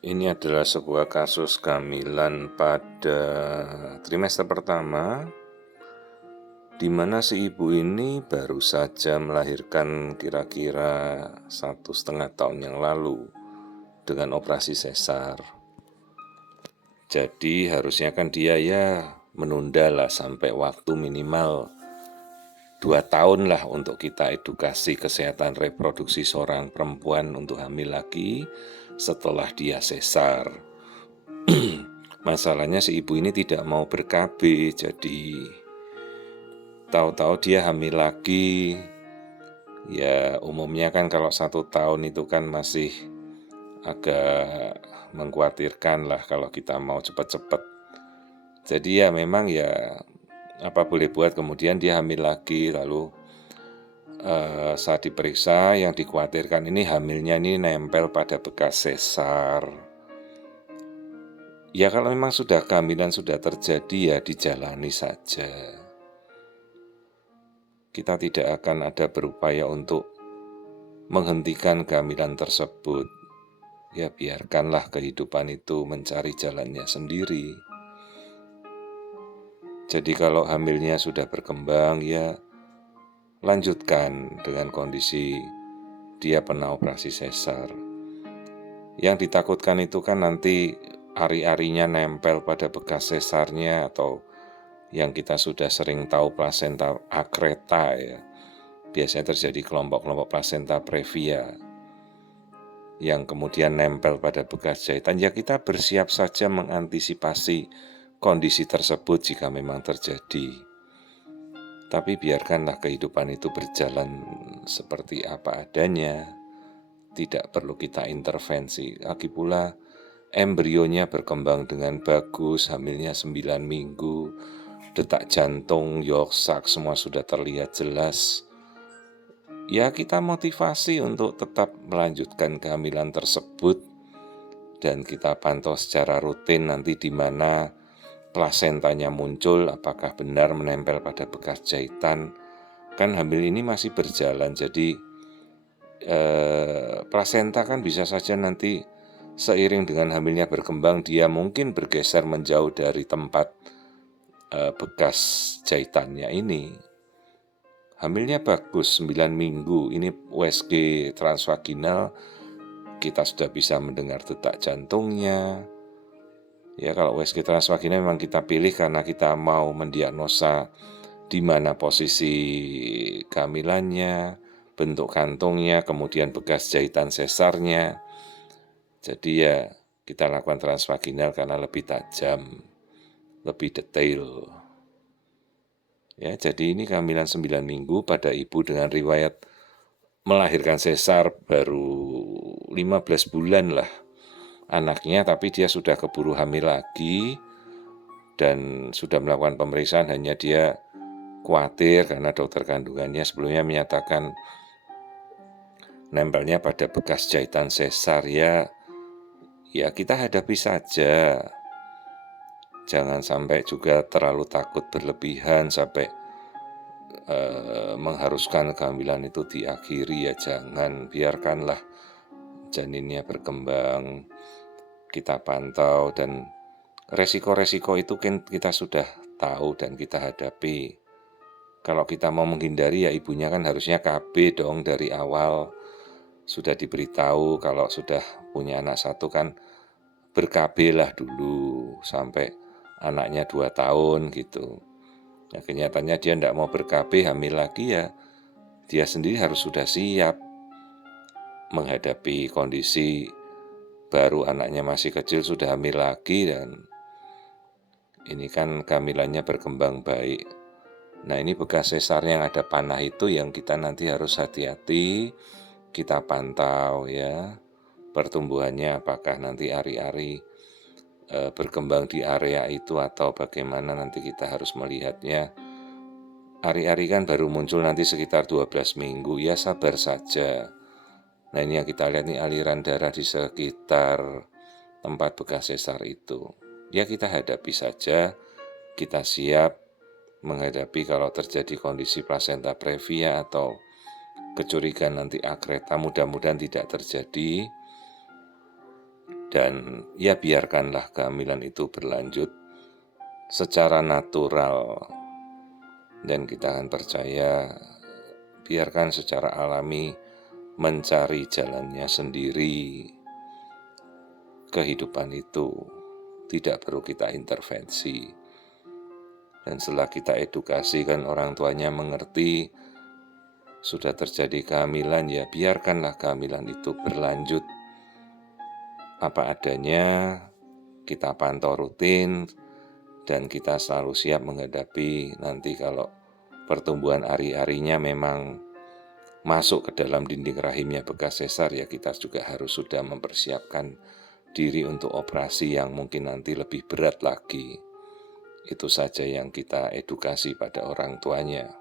Ini adalah sebuah kasus kehamilan pada trimester pertama, di mana si ibu ini baru saja melahirkan kira-kira 1,5 tahun yang lalu dengan operasi sesar. Jadi harusnya kan dia menunda lah sampai waktu minimal 2 tahun lah untuk kita edukasi kesehatan reproduksi seorang perempuan untuk hamil lagi setelah dia sesar. Masalahnya si ibu ini tidak mau ber-KB, jadi tahu-tahu dia hamil lagi. Ya umumnya kan kalau 1 tahun itu kan masih agak mengkhawatirkan lah kalau kita mau cepat-cepat. Jadi memang apa boleh buat, kemudian dia hamil lagi. Lalu saat diperiksa yang dikhawatirkan ini hamilnya ini nempel pada bekas sesar. Ya kalau memang sudah kehamilan sudah terjadi dijalani saja. Kita tidak akan ada berupaya untuk menghentikan kehamilan tersebut. Ya biarkanlah kehidupan itu mencari jalannya sendiri. Jadi kalau hamilnya sudah berkembang lanjutkan dengan kondisi dia pernah operasi sesar. Yang ditakutkan itu kan nanti ari-arinya nempel pada bekas sesarnya, atau yang kita sudah sering tahu plasenta akreta biasanya terjadi kelompok-kelompok plasenta previa yang kemudian nempel pada bekas jahitan. Kita bersiap saja mengantisipasi kondisi tersebut jika memang terjadi. Tapi biarkanlah kehidupan itu berjalan seperti apa adanya, tidak perlu kita intervensi. Lagi pula embrionya berkembang dengan bagus, hamilnya 9 minggu, detak jantung, yolk-sak semua sudah terlihat jelas. Kita motivasi untuk tetap melanjutkan kehamilan tersebut, dan kita pantau secara rutin nanti di mana plasentanya muncul, apakah benar menempel pada bekas jahitan. Kan hamil ini masih berjalan, jadi plasenta kan bisa saja nanti seiring dengan hamilnya berkembang dia mungkin bergeser menjauh dari tempat bekas jahitannya ini. Hamilnya bagus 9 minggu, ini USG transvaginal, kita sudah bisa mendengar detak jantungnya. Kalau USG transvaginal memang kita pilih karena kita mau mendiagnosa di mana posisi kehamilannya, bentuk kantungnya, kemudian bekas jahitan sesarnya. Jadi kita lakukan transvaginal karena lebih tajam, lebih detail. Jadi ini kehamilan 9 minggu pada ibu dengan riwayat melahirkan sesar baru 15 bulan lah anaknya, tapi dia sudah keburu hamil lagi dan sudah melakukan pemeriksaan. Hanya dia khawatir karena dokter kandungannya sebelumnya menyatakan nempelnya pada bekas jahitan sesar. Kita hadapi saja. Jangan sampai juga terlalu takut berlebihan sampai mengharuskan kehamilan itu diakhiri. Jangan, biarkanlah janinnya berkembang, kita pantau, dan resiko-resiko itu kan kita sudah tahu dan kita hadapi. Kalau kita mau menghindari ibunya kan harusnya KB dong dari awal. Sudah diberitahu kalau sudah punya anak satu kan ber-KB lah dulu sampai anaknya 2 tahun gitu. Kenyataannya dia tidak mau ber-KB, hamil lagi, dia sendiri harus sudah siap menghadapi kondisi baru anaknya masih kecil sudah hamil lagi, dan ini kan kehamilannya berkembang baik. Nah ini bekas sesar yang ada panah itu yang kita nanti harus hati-hati, kita pantau pertumbuhannya, apakah nanti ari-ari berkembang di area itu atau bagaimana, nanti kita harus melihatnya. Ari-ari kan baru muncul nanti sekitar 12 minggu, sabar saja. Nah ini yang kita lihat nih, aliran darah di sekitar tempat bekas sesar itu. Kita hadapi saja, kita siap menghadapi kalau terjadi kondisi plasenta previa atau kecurigaan nanti akreta, mudah-mudahan tidak terjadi. Dan ya biarkanlah kehamilan itu berlanjut secara natural, dan kita akan percaya biarkan secara alami mencari jalannya sendiri. Kehidupan itu tidak perlu kita intervensi. Dan setelah kita edukasi kan orang tuanya mengerti, sudah terjadi kehamilan, ya biarkanlah kehamilan itu berlanjut apa adanya, kita pantau rutin, dan kita selalu siap menghadapi nanti kalau pertumbuhan ari-arinya memang masuk ke dalam dinding rahimnya bekas sesar, ya kita juga harus sudah mempersiapkan diri untuk operasi yang mungkin nanti lebih berat lagi. Itu saja yang kita edukasi pada orang tuanya.